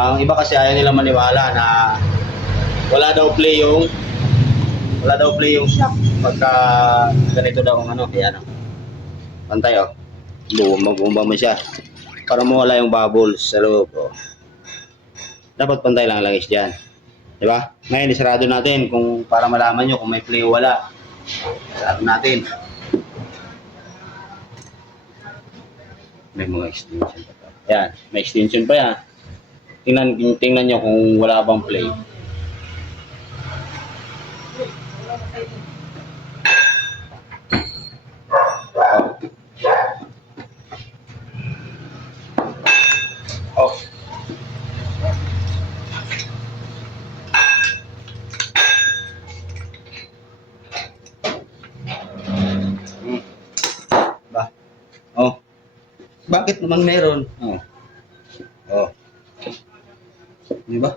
Ang iba kasi ayaw nila maniwala na wala daw play yung shock pagka ganito daw ang ano. Ayan, oh. Pantay, oh. Bumba mo siya para mawala yung bubbles sa loob, oh. Dapat pantay lang langis dyan, di ba? Ngayon isarado natin kung para malaman nyo kung may play o wala. Isarado natin. May mga extension pa. Yan, may extension pa yan. Tingnan nyo kung wala bang play. Oh. Ba? Oh. Bakit naman meron? Oh. Oh. Di ba?